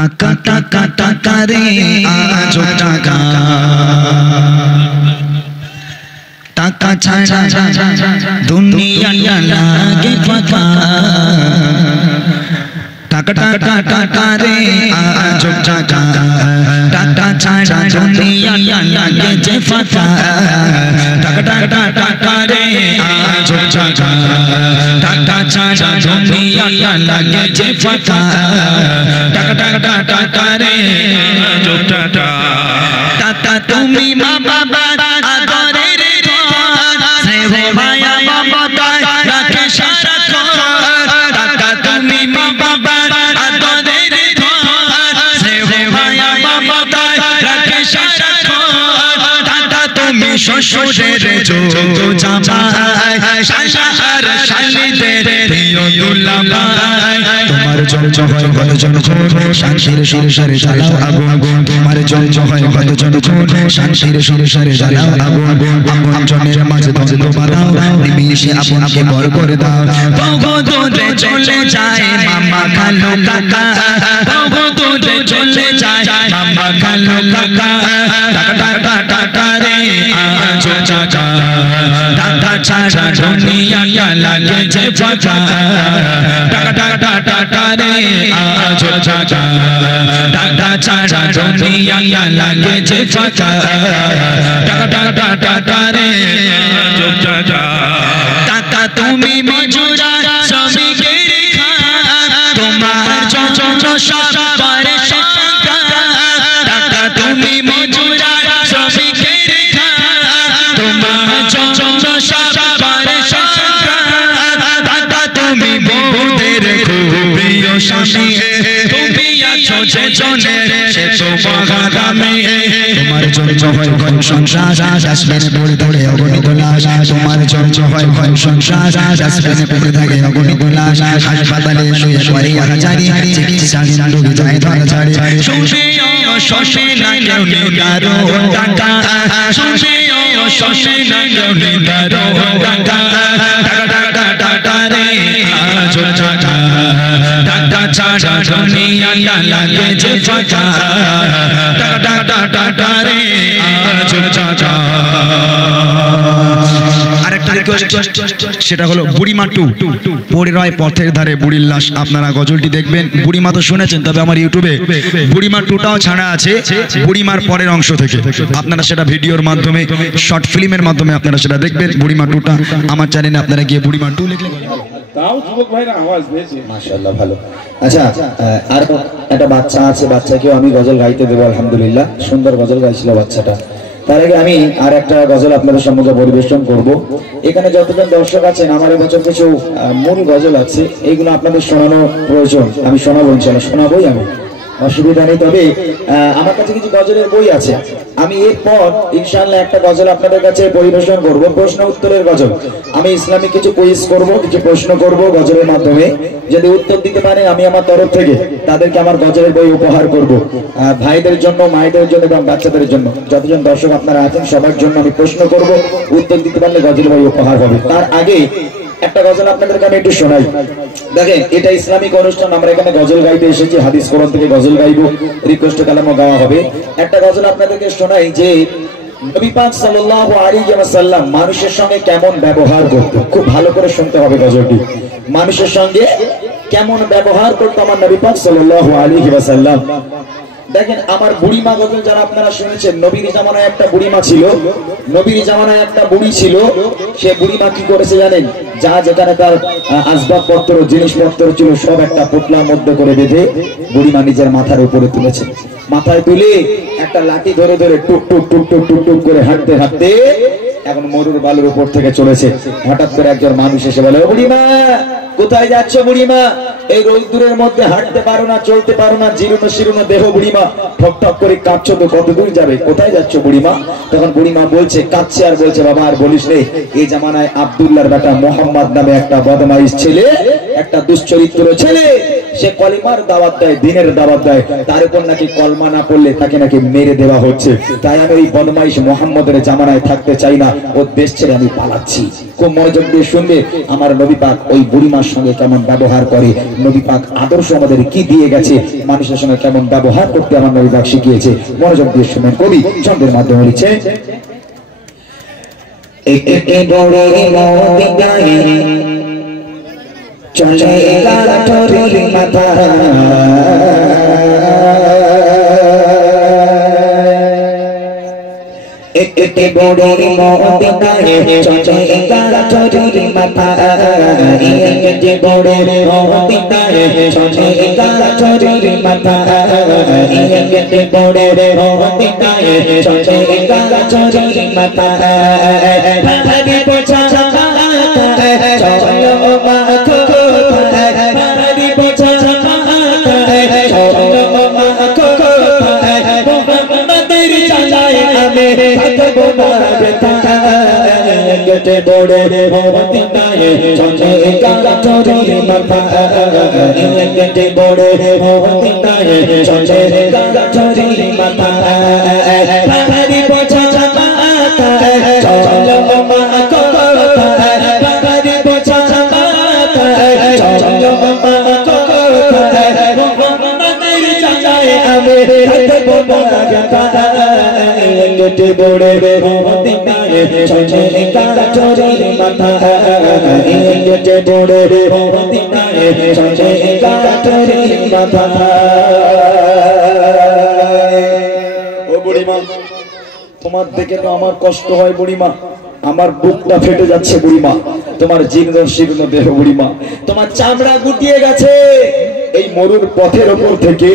টাকা টাকা টাকা রে আজ টাকা টাকা ছাড়া দুনিয়া লাগে ফাঁকা টাকা টাকা টাকা রে আজ টাকা টাকা ছাড়া দুনিয়া লাগে যে ফাঁকা টাকা টাকা টাকা রে আজ টাকা টাকা ছাড়া দুনিয়া লাগে যে ফাঁকা টাকা টাকা টাকা রে আজ টাকা টাকা তুমি মা বাবা আদরের ধন স্নেহ মায়া মমতায় রাখে সারাক্ষণ টাকা তুমি মা বাবা আদরের ধন স্নেহ মায়া মমতায় রাখে সারাক্ষণ টাকা তুমি শ্বশুরের জামাই শাশুড়ার শালিদের প্রিয় দুলাভাই তোমার জন্য হয় কতজন খুন শান্তির শিরশারে জ্বালাও আগুন তোমার জন্য হয় কতজন খুন শান্তির শিরশারে জ্বালাও আগুন আপন জনের মাঝে দ্বন্দ্ব বাঁধাও নিমিষে আপনকে বর করে দাও বহু দূরে চলে যায় মামা খালু কাকা বহু দূরে চলে যায় মামা খালু কাকা টাকা টাকা টাকা রে আজ টাকা টাকা ছাড়া দুনিয়া লাগে যে ফাঁকা টাকা টাকা টাকা রে আজ টাকা টাকা ছাড়া দুনিয়া লাগে যে ফাঁকা টাকা টাকা টাকা রে আজ টাকা টাকা তুমি মজুরা শ্রমিকের তোমার জন্য সবার টাকা টাকা তুমি মজুরা শ্রমিকের তোমার জন্য সবার টাকা তুমি বহুদের খুব প্রিয় স্বামী তুমি আছো যে জনে সে তো মহাদামে তোমার জন্য হয় ঘন সংসার ডাস্টবিনে পড়ে ধরে অগণিত লাশ তোমার জন্য হয় ঘন সংসার ডাস্টবিনে পড়ে থাকে অগণিত লাশ হাসপাতালে শুয়ে পড়ে হাজারি চিকিৎসাধীন রোগী যায় ধরা ছাড়ে শুনেও শোষে না কেউ নিগারো টাকা শুনেও শোষে না কেউ নিগারো টাকা টাকা টাকা টাকা রে আজ টাকা টাকা ছাড়া দুনিয়া লাগে যে ফাঁকা টাকা টাকা টাকা রে আজ টাকা আরেকটা রিকোয়েস্ট সেটা হলো বুড়িমা 2 পড়ে রয় পথের ধারে বুড়ির লাশ আপনারা গজলটি দেখবেন বুড়িমা তো শুনেছেন তবে আমার ইউটিউবে বুড়িমা 2টাও ছাড়া আছে বুড়িমার পরের অংশ থেকে আপনারা সেটা ভিডিওর মাধ্যমে শর্ট ফিল্মের মাধ্যমে আপনারা সেটা দেখবেন বুড়িমা 2টা আমার চ্যানেলে আপনারা গিয়ে বুড়িমা 2 লিখলে তাও যুবক ভাইরা আওয়াজ দিয়েছে মাশাআল্লাহ ভালো আচ্ছা আর একটা বাচ্চা আছে বাচ্চাকেও আমি গজল গাইতে দেব আলহামদুলিল্লাহ সুন্দর গজল গাইছিল বাচ্চাটা তার আগে আমি আর একটা গজল আপনাদের সম্মুখে পরিবেশন করব এখানে যতজন দর্শক আছেন আমার এবছর কিছু মূল গজল আছে এইগুলো আপনাদের শোনানো প্রয়োজন আমি শোনাবো ইনশাআল্লাহ শোনাবোই আমি অসুবিধা নেই তবে আমার কাছে কিছু গজলের বই আছে আমি এরপর ইনশাআল্লাহ একটা গজল আপনাদের কাছে পরিবেশন করব প্রশ্ন উত্তরের গজল আমি ইসলামিক কিছু কুইজ করব কিছু প্রশ্ন করব গজলের মাধ্যমে যদি উত্তর দিতে পারে আমি আমার তরফ থেকে তাদেরকে আমার গজলের বই উপহার করব ভাইদের জন্য মায়েদের জন্য এবং বাচ্চাদের জন্য যতজন দর্শক আপনারা আছেন সবার জন্য আমি প্রশ্ন করব উত্তর দিতে পারলে গজলের বই উপহার হবে তার আগে একটা গজল আপনাদেরকে আমি একটু শোনাই দেখেন এটা ইসলামিক অনুষ্ঠান আমরা এখানে গজল গাইতে এসেছি হাদিস কোরআন থেকে গজল গাইবো রিকোয়েস্ট কালামও গাওয়া হবে একটা গজল আপনাদেরকে শোনাই যে নবী পাক সাল্লাল্লাহু আলাইহি ওয়াসাল্লাম মানুষের সঙ্গে কেমন ব্যবহার করত খুব ভালো করে শুনতে হবে গজলটি মানুষের সঙ্গে কেমন ব্যবহার করত আমার নবী পাক সাল্লাল্লাহু আলাইহি ওয়াসাল্লাম দেখেন আমার বুড়িমা গজল যারা আপনারা শুনেছেন নবীর জামানায় একটা বুড়িমা ছিল নবীর জামানায় একটা বুড়ি ছিল সে বুড়িমা কি করেছে জানেন যা যেখানে তার আসবাবপত্র জিনিসপত্র ছিল সব একটা পোটলার মধ্যে করে বেঁধে বুড়িমা নিজের মাথার উপরে তুলেছে মাথায় তুলে একটা লাঠি ধরে ধরে টুক টুক টুক টুক টুক টুক করে হাঁটতে হাঁটতে এখন মরুর বালুর উপর থেকে চলেছে হঠাৎ করে একজন মানুষ এসে বলে বুড়িমা কোথায় যাচ্ছ বুড়িমা এই রোদ্দুরের মধ্যে হাঁটতে পারো না চলতে পারো না জীর্ণ শীর্ণ দেহ বুড়িমা ঠক ঠক করে কাঁপছো তো কত দূর যাবে কোথায় যাচ্ছ বুড়িমা তখন বুড়িমা বলছে কাঁদছে আর বলছে বাবা আর বলিস রে এই জামানায় আব্দুল্লাহর বেটা মোহাম্মদ নামে একটা বদমাইশ ছেলে একটা দুশ্চরিত্র ছেলে সে কলিমার দাওয়াত দেয়, দিনের দাওয়াত দেয়, তার উপর নাকি কলমা না পড়লে তাকে নাকি মেরে দেওয়া হচ্ছে। তাই আমি ওই বদমাইশ মুহাম্মদের জামানায় থাকতে চাই না, ওর দেশ ছেড়ে আমি পালাচ্ছি। খুব মনোযোগ দিয়ে শুনবে আমার নবী পাক ওই বুড়িমার সঙ্গে কেমন ব্যবহার করে, নবী পাক আদর্শ আমাদের কি দিয়ে গেছে, মানুষের সঙ্গে কেমন ব্যবহার করতে আমার নবী পাক শিখিয়েছে। মনোযোগ দিয়ে শুনবেন, কবি ছন্দের মাধ্যমে লিখছে, চলে গাঠরির মাথা একটি বড় মদিনায় চলে গাঠরির মাথা একটি বড় মদিনায় চলে গাঠরির মাথা একটি বড় মদিনায় চলে গাঠরির মাথা ভারি বোঝা চলো মা ভারি বোঝা চলো মা মোহাম্মদের জানায় আমি থাকবো না বেতা গেটে বড়ে মদিনায় চলে গাঠরির মাথা গেটে বড়ে মদিনায় চলে গাঠরির মাথা ভারি বোঝা চলো মা ভারি বোঝা চলো মা মোহাম্মদের জানায় আমি থাকবো না বেতা গেটে বড়ে মদিনায় চলে গাঠরির মাথা গেটে বড়ে মদিনায় চলে গাঠরির মাথা। ও বুড়িমা, তোমার দেখে তো আমার কষ্ট হয় বুড়িমা, আমার বুকটা ফেটে যাচ্ছে বুড়িমা, তোমার জীর্ণ শীর্ণ দেহ বুড়িমা, তোমার চামড়া গুটিয়ে গেছে। এই মরুর পথের ওপর থেকে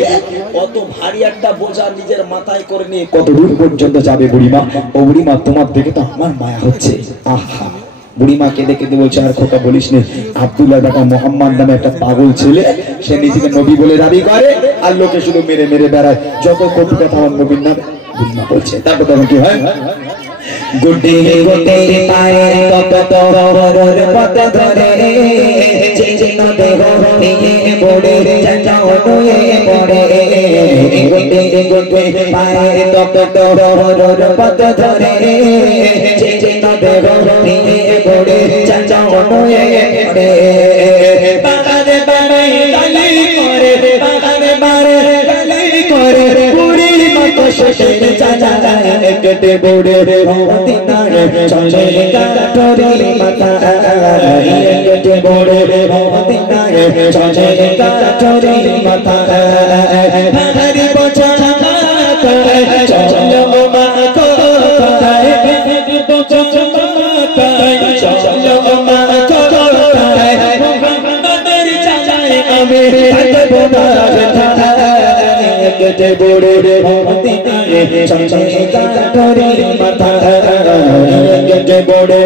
কত ভারী একটা বোঝা নিজের মাথায় করে নিয়ে কত দূর পর্যন্ত যাবে বুড়িমা। ও বুড়িমা, তোমার দেখে তো আমার মায়া হচ্ছে। আহা, বুড়িমা কেঁদে কেঁদে বলছে, আর খোকা বলিস নে, আব্দুল্লাহ বেটা মোহাম্মদ নামে একটা পাগল ছেলে, সে নিজেকে নবী বলে দাবি করে আর লোকে শুধু মেরে মেরে বেড়ায়, যত কটু কথা আমার নবীর নামে। বুড়িমা বলছে, তারপর তখন কি হয়, গুড্ডি গুড্ডি পায়ে তত তরর পথ ধরে চিহ্ন দেহ নিয়ে পড়ে যাও নুয়ে পড়ে গুড্ডি গুড্ডি পায়ে তত তরর পথ ধরে চিহ্ন দেহ নিয়ে পড়ে যাও নুয়ে পড়ে বাগানে বাগানে গালি করে বাগানে বাগানে গালি করে বুড়ির মতো শেষের চাচা কেটে বড়ে মদিনায় চলে গাঠরির মাথা কেটে বড়ে মদিনায় চলে গাঠরির মাথা ভারি বোঝা চলো মা কোথায় বোঝা চলো মা কোথায় মোহাম্মদের জানায় আমি থাকবো না বেতা গেটে বড়ে মদিনায় চলে গাঠরির মাথা গেটে বড়ে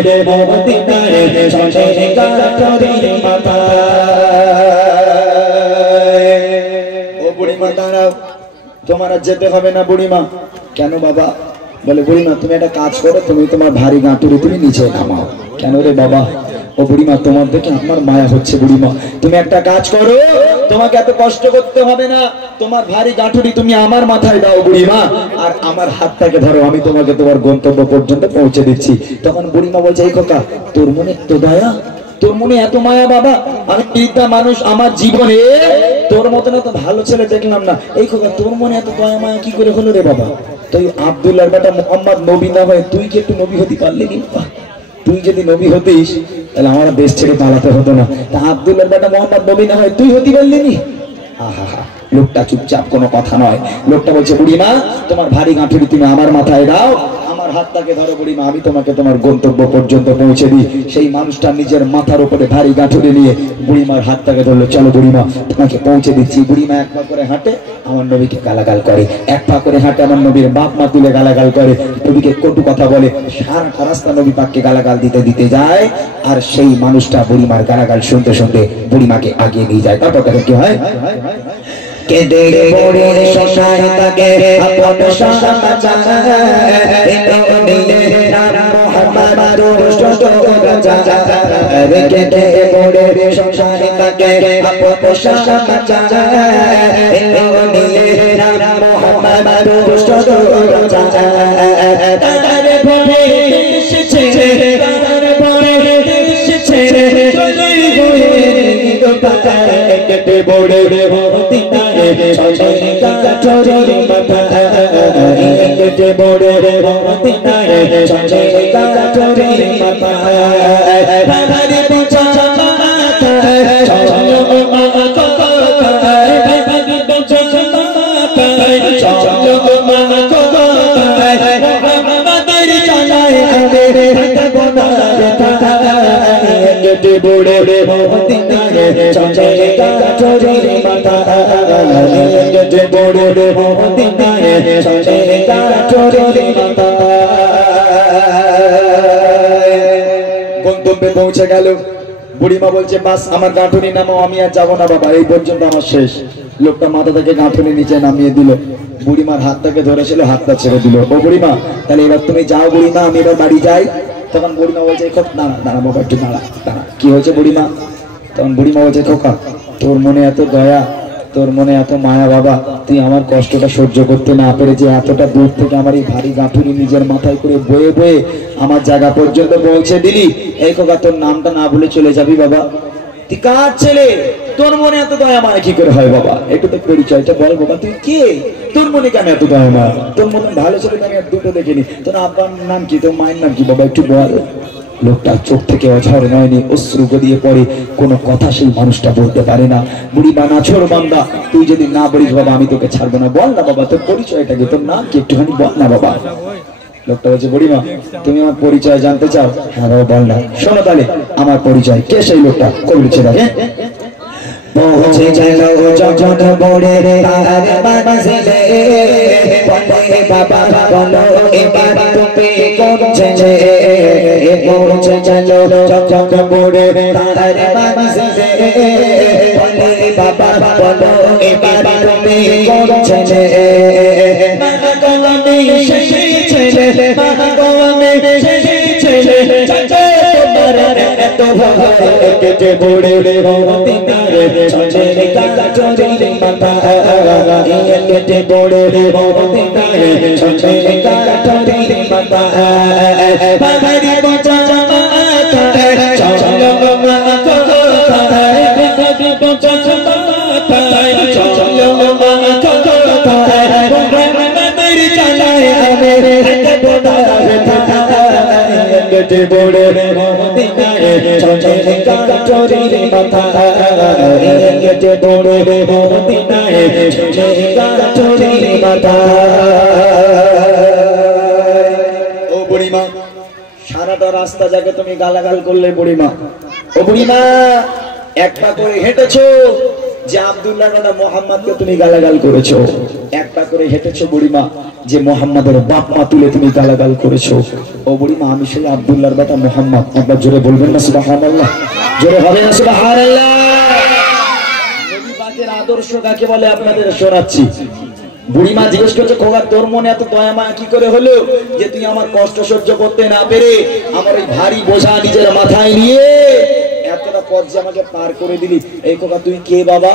মদিনায় চলে গাঠরির মাথা। ও বুড়িমা দাঁড়াও, তোমার আর যেতে হবে না বুড়িমা। কেন বাবা? বলে বুড়িমা তুমি একটা কাজ করো, তুমি তোমার ভারী গাঁটুরি তুমি নিচে নামাও। কেন রে বাবা? ও বুড়িমা তোমার দেখে আমার মায়া হচ্ছে বুড়িমা, তুমি একটা কাজ করো, তোমাকে এত কষ্ট করতে হবে না, তোমার ভারী গাঁটুরি তুমি আমার মাথায় দাও বুড়িমা, আর আমার হাতটাকে ধরো, আমি তোমাকে তোমার গন্তব্য পর্যন্ত পৌঁছে দিচ্ছি। তখন বুড়িমা বলছে, এই কথা তোর মনে তো দয়া, তোর মনে এত মায়া বাবা, আমি বৃদ্ধা মানুষ, আমার জীবনে তোর মতন এত ভালো ছেলে দেখলাম না। এই কথা তোর মনে এত দয়া মায়া কি করে হলো রে বাবা? তুই আব্দুল্লাহর বেটা মোহাম্মদ নবী না হয়ে তুই কি একটু নবী হতে পারলি নি? তুই যদি নবী হতিস তাহলে আমার দেশ ছেড়ে পালাতে হতো না। তা আব্দুল্লাহর বেটা মোহাম্মদ নবী না হয় তুই হতে পারলি নি? আহা, লোকটা চুপচাপ, কোনো কথা নয়। লোকটা বলছে, বুড়িমা তোমার ভারী গাঁঠুরি তুমি আমার মাথায় দাও, আমার হাতটাকে ধরো বুড়িমা, আমি তোমাকে তোমার গন্তব্য পর্যন্ত পৌঁছে দিই। সেই মানুষটা নিজের মাথার উপরে ভারী গাঁঠুরি নিয়ে বুড়িমার হাতটাকে ধরলো, চলো বুড়িমা তোমাকে পৌঁছে দিচ্ছি। বুড়িমা এক পা করে হাঁটে, আমার নবীকে গালাগাল করে, এক পা করে হাঁটে, আমার নবীর বাপ মা তুলে গালাগাল করে, নবীকে কটু কথা বলে, সারাটা রাস্তা নবী পাককে গালাগাল দিতে দিতে যায়। আর সেই মানুষটা বুড়িমার গালাগাল শুনতে শুনতে বুড়িমাকে আগিয়ে নিয়ে যায়। তারপর তাকে কি হয়, কেঁদে পড়ে শোনায় তাকে আপন সমাচার, মোহাম্মদ রাজা কেটে পড়ে সংসারে তাকে আপন সামজা নিলে নাম মোহাম্মদ রাজা তারে ভরে এসেছে তারে ভরে এসেছে চলে গয়ে পাতায় কেটে পড়ে মদিনায় চলে কাঠরি মাথা কেটে পড়ে মদিনায় চলে কাঠরি মাথা ভারে পূজা মাতা চলো মাতা ভারে পূজা মাতা চলো মাতা মোহাম্মদের চালায় আগে থাকবো না কেটে পড়ে মদিনায় চলে কাঠরি মাথা কেটে পড়ে মদিনায় চলে কাঠরি মাথা গন্তব্যে পৌঁছে গেল বুড়িমা বলছে বাস আমার গাঁঠুনি নামাও আমি আর যাবো না বাবা এই পর্যন্ত আমার শেষ লোকটা মাথা থেকে গাঁঠুনি নিচে নামিয়ে দিল বুড়িমার হাতটাকে ধরেছিল হাতটা ছেড়ে দিল ও বুড়িমা তাহলে এবার তুমি যাও বুড়িমা আমি এবার বাড়ি যাই তখন বুড়িমা বলছে দাঁড়া দাঁড়া বাবা একটু দাঁড়া দাঁড়া কি হয়েছে বুড়িমা তখন বুড়িমা বলছে খোকা তোর মনে এত দয়া তোর মনে এত মায়া বাবা তুই আমার কষ্টটা সহ্য করতে না পেরে যে এতটা দূর থেকে আমার এই ভারী গাঁথুনি নিজের মাথায় করে বয়ে বয়ে আমার জায়গা পর্যন্ত পৌঁছে দিলি এই খোকা তোর নামটা না বলে চলে যাবি বাবা তুই কার ছেলে তোর মনে এত দয়া মায়া কি করে হয় বাবা একটু তো পরিচয়টা বল বাবা তুই কে তোর মনে কেন এত দয়া মায়া তোর মতন ভালো ছেলে আমি আর দুটো দেখিনি তোর আব্বার নাম কি তোর মায়ের নাম কি বাবা একটু বল লোকটা চোখ থেকে অঝর নয়নি অশ্রু গড়িয়ে পড়ে কোনো কথা সেই মানুষটা বলতে পারে না বুড়িমা নাছোড় বান্দা তুই যদি না বলিস বাবা আমি তোকে ছাড়বো না বল না বাবা তোর পরিচয়টা কি তোর নাম কি একটুখানি বল না বাবা লোকটা বলছে বুড়িমা তুমি আমার পরিচয় জানতে চাও হ্যাঁ বাবা বল না শোনো তাহলে আমার পরিচয় কে সেই লোকটা কবিছে দেখে পৌঁছে গেল যখন বড়ে তার বাজলে বলে বাবা বলো এবার তুমি কোনছে পৌঁছে গেল যখন বড়ে তার বাজলে বলে বাবা বলো এবার তুমি কোনছে মাগলামে শেষে মাগলামে শেষে তোমার এত ভালো কেটে পড়ে মদিনায় চলে কাঠরি মাথা কেটে পড়ে মদিনায় চলে কাঠরি মাথা ভারি পূজা মাতা চলো মাতা ভারি পূজা মাতা চলো মাতা মোহাম্মদের চালায় আগে থাকবো না কেটে পড়ে মদিনায় চলে কাঠরি মাথা কেটে পড়ে মদিনায় চলে কাঠরি মাথা ও বুড়িমা সারাটা রাস্তা যাকে তুমি গালাগাল করলে বুড়িমা ও বুড়িমা একটা করে হেঁটেছো যে আব্দুল্লাহ নানা মোহাম্মদকে তুমি গালাগাল করেছো একটা করে হেঁটেছো বুড়িমা যে মোহাম্মদের বাপ মা তুলে তুমি গালাগাল করেছো ও বুড়িমা আমি সেই আব্দুল্লাহর বেটা মোহাম্মদ একবার জোরে বলবেন না সুবহানাল্লাহ জোরে হবে না সুবহানাল্লাহ নবী পাকের আদর্শ কাকে বলে আপনাদের শোনাচ্ছি বুড়িমা জিজ্ঞেস করছে খোকা তোর মনে এত দয়া মায়া কি করে হলো যে তুই আমার কষ্ট সহ্য করতে না পেরে আমার এই ভারী বোঝা নিজের মাথায় নিয়ে এতটা পথ যে আমাকে পার করে দিলি এই খোকা তুই কে বাবা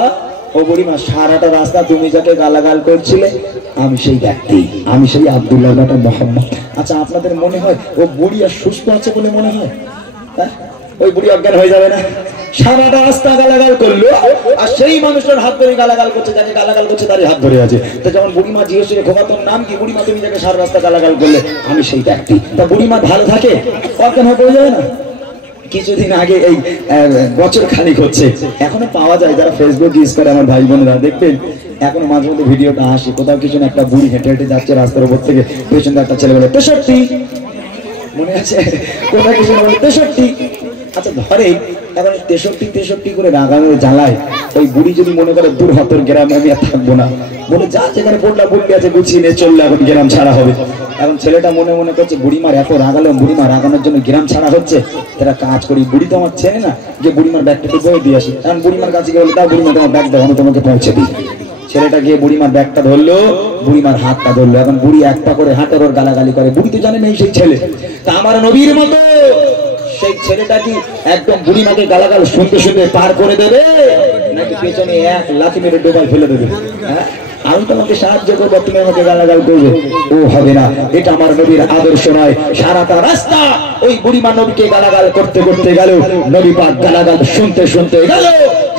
ও বুড়িমা সারাটা রাস্তা তুমি যাকে গালাগাল করছিলে আমি সেই ব্যক্তি আমি সেই আব্দুল্লাহ বেটা মোহাম্মদ আচ্ছা আপনাদের মনে হয় ও বুড়ি আর সুস্থ আছে বলে মনে হয় ওই বুড়ি অজ্ঞান হয়ে যাবে না সারাটা রাস্তা গালাগাল করলো আর সেই মানুষটার হাত ধরে গালাগাল করছে যাকে গালাগাল করছে তারই হাত ধরে আছে তো যখন বুড়িমা জিজ্ঞেস করে খোকা তোর নাম কি বুড়িমা তুমি যাকে সারা রাস্তা গালাগাল করলে আমি সেই ব্যক্তি তা বুড়িমা ভালো থাকে অজ্ঞান হয়ে পড়ে যাবে না কিছুদিন আগে এই বছর খানিক হচ্ছে এখনো পাওয়া যায় যারা ফেসবুক ইউজ করে আমার ভাই বোনেরা দেখবেন এখনো মাঝে মধ্যে ভিডিওটা আসে কোথাও কিছু একটা বুড়ি হেঁটে হেঁটে যাচ্ছে রাস্তার উপর থেকে পেছনে একটা ছেলে বলে 63 মনে আছে কোথাও কিছু বলে 63 আচ্ছা ধরে এখন 63 করে রাগানোর জ্বালায় ওই বুড়ি যদি মনে করে দূর হতর গ্রামে আমি আর থাকবো না বলে যা যেখানে পড়লা বুড়ি আছে গুছিয়ে নিয়ে চললে এখন গ্রাম ছাড়া হবে এখন ছেলেটা মনে মনে করছে বুড়িমার এত রাগালাম বুড়িমা রাগানোর জন্য গ্রাম ছাড়া হচ্ছে তারা কাজ করি বুড়ি তো আমার চেনে না যে বুড়িমার ব্যাগটাকে বয়ে দিয়ে আসি এখন বুড়িমার কাছে গিয়ে বলে তাও বুড়িমা তোমার ব্যাগ দাও আমি তোমাকে পৌঁছে দিই ছেলেটা গিয়ে বুড়িমার ব্যাগটা ধরলো, বুড়িমার হাতটা ধরলো। এখন বুড়ি একটা করে হাঁটার ওর গালাগালি করে, বুড়ি তো জানে নেই সেই ছেলে। তা আমার নবীর মতো সেই ছেলেটা কি একদম বুড়িমাকে গালাগাল শুনতে শুনতে পার করে দেবে, নাকি পেছনে এক লাথি মেরে ডোবায় ফেলে দেবে? হ্যাঁ, আমি তোমাকে সাহায্য করবো, তুমি আমাকে গালাগাল করবে, ও হবে না। এটা আমার নবীর আদর্শ নয়। সারাটা রাস্তা ওই বুড়িমা নবীকে গালাগাল করতে করতে গেল, নবী পাক গালাগাল শুনতে শুনতে গেল।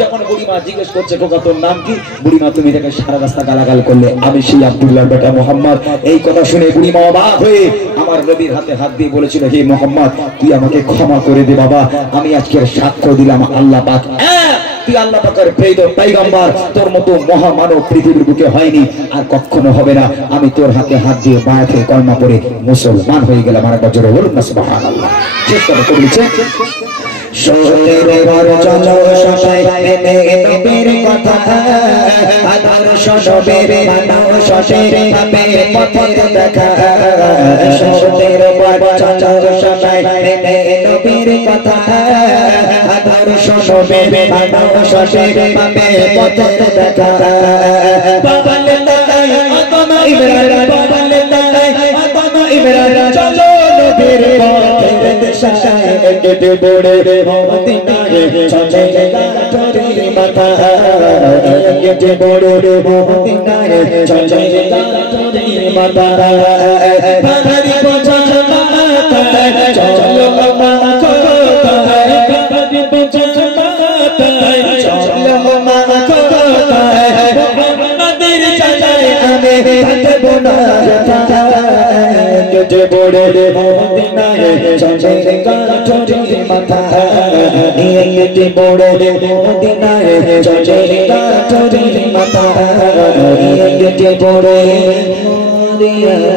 যখন বুড়িমা জিজ্ঞেস করছে খোকা তোর নাম কি, বুড়িমা তুমি তাকে সারা রাস্তা গালাগাল করলে, আমি সেই আব্দুল্লাহর বেটা মুহাম্মদ। এই কথা শুনে বুড়িমা অবাক হয়ে আমার নবীর হাতে হাত দিয়ে বলেছিল, হে মুহাম্মদ তুই আমাকে ক্ষমা করে দে বাবা, আমি আজকের সাক্ষ্য দিলাম আল্লাহ পাক তুই আল্লাহ পাকের প্রেরিত পয়গম্বর, তোর মতো মহামানব পৃথিবীর বুকে হয়নি আর কখনো হবে না। আমি তোর হাতে হাত দিয়ে বায়াতে কলমা পড়ে মুসলমান হয়ে গেলাম। আমার বজরে বলুন না সুবহানাল্লাহ। শেষ কথা বলেছে শোনের ঘর চলো সবাই প্রেমে নবীর কথা, আদর্শ নবীর মানো শশে ভাবে পথের দেখা। শোনের ঘর চলো সবাই প্রেমে নবীর কথা, আদর্শ নবীর মানো শশে ভাবে পথের দেখা। বাবাল তাই আদনা ইমরান, বাবাল তাই আদনা ইমরান, চলো নবীর পথের দিশায় কেটে পড়ে মদিনায় চলে গাটরি মাথা, কেটে পড়ে মদিনায় চলে গাটরি মাথা। পাহাড়ি বোঝা মাথায় চলো মা কোথায়, পাহাড়ি বোঝা মাথায় চলো মা কোথায়, আমাদের চালায় আমি থাকবো না যথা। কেটে পড়ে মদিনায় চলে গাটরি মাথা, কেটে পড়ে মদিনায় চলে গাটরি মাথা, কেটে পড়ে মদিনায়।